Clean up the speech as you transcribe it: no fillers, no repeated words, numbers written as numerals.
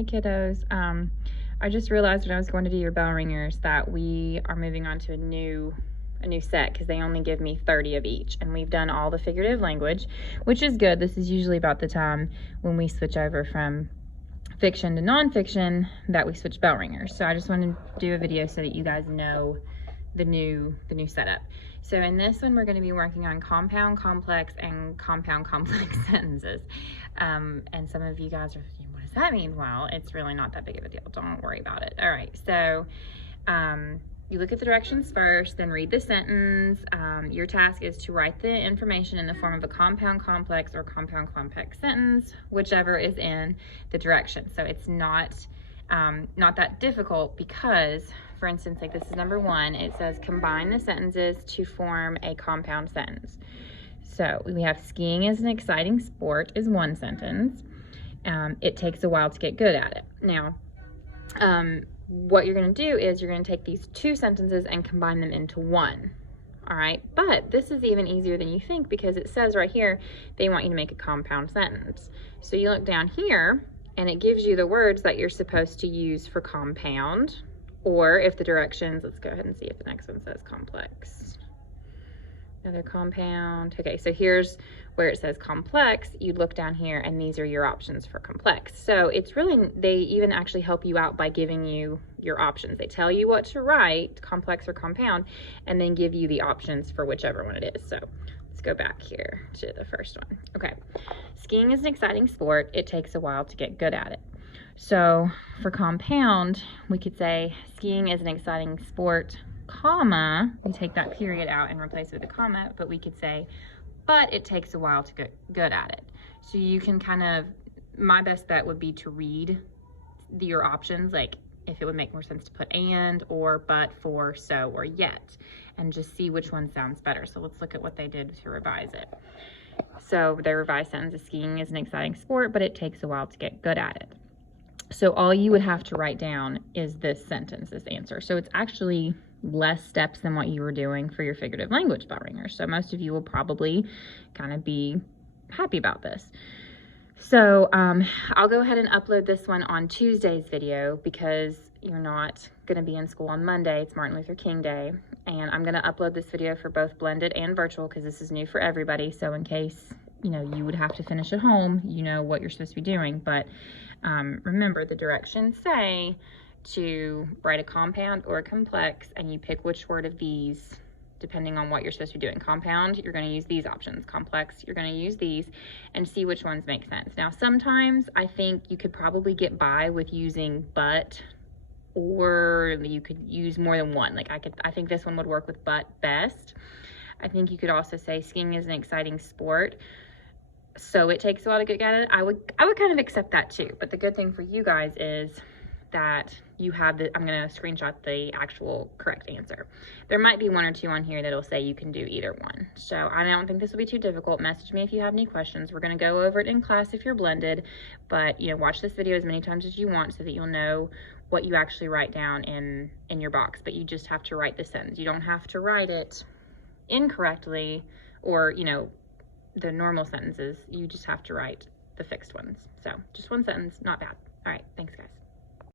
Hey kiddos. I just realized when I was going to do your Bellringers that we are moving on to a new set because they only give me 30 of each, and we've done all the figurative language, which is good. This is usually about the time when we switch over from fiction to nonfiction that we switch Bellringers. So I just wanted to do a video so that you guys know the new setup. So in this one, we're going to be working on compound complex and compound complex sentences. And some of you guys are thinking, what does that mean? Well, it's really not that big of a deal. Don't worry about it. All right. So you look at the directions first, then read the sentence. Your task is to write the information in the form of a compound complex or compound complex sentence, whichever is in the direction. So it's not that difficult because, for instance, like this is number 1, it says combine the sentences to form a compound sentence. So we have skiing is an exciting sport is one sentence. It takes a while to get good at it. Now, what you're going to do is you're going to take these 2 sentences and combine them into one. All right, but this is even easier than you think because it says right here they want you to make a compound sentence. So you look down here and it gives you the words that you're supposed to use for compound, or if the directions, let's go ahead and see if the next one says complex. Another compound. Okay, so here's where it says complex. You look down here and these are your options for complex. So it's really, they even actually help you out by giving you your options. They tell you what to write, complex or compound, and then give you the options for whichever one it is. So let's go back here to the first one. Okay, skiing is an exciting sport. It takes a while to get good at it. So for compound, we could say skiing is an exciting sport, comma, we take that period out and replace it with a comma, but we could say, but it takes a while to get good at it. So you can kind of, my best bet would be to read your options, like if it would make more sense to put and, or, but, for, so, or yet, and just see which one sounds better. So let's look at what they did to revise it. So their revised sentence is skiing is an exciting sport, but it takes a while to get good at it. So all you would have to write down is this sentence, this answer. So it's actually less steps than what you were doing for your figurative language Bellringer. So most of you will probably kind of be happy about this. So I'll go ahead and upload this one on Tuesday's video because you're not going to be in school on Monday. It's Martin Luther King Day. And I'm going to upload this video for both blended and virtual because this is new for everybody. So in case, you know, you would have to finish at home, you know what you're supposed to be doing. But remember, the directions say to write a compound or a complex, and you pick which word of these depending on what you're supposed to be doing. Compound, you're going to use these options. Complex, you're going to use these, and see which ones make sense. Now, sometimes I think you could probably get by with using but, or you could use more than one. Like I think this one would work with but best. I think you could also say skiing is an exciting sport, so it takes a while to get at it. I would kind of accept that too. But the good thing for you guys is that you have the, I'm going to screenshot the actual correct answer. There might be 1 or 2 on here that'll say you can do either one. So I don't think this will be too difficult. Message me if you have any questions. We're going to go over it in class if you're blended, but you know, watch this video as many times as you want so that you'll know what you actually write down in your box. But you just have to write the sentence. You don't have to write it incorrectly or, you know, the normal sentences. You just have to write the fixed ones. So just one sentence, not bad. All right, thanks guys.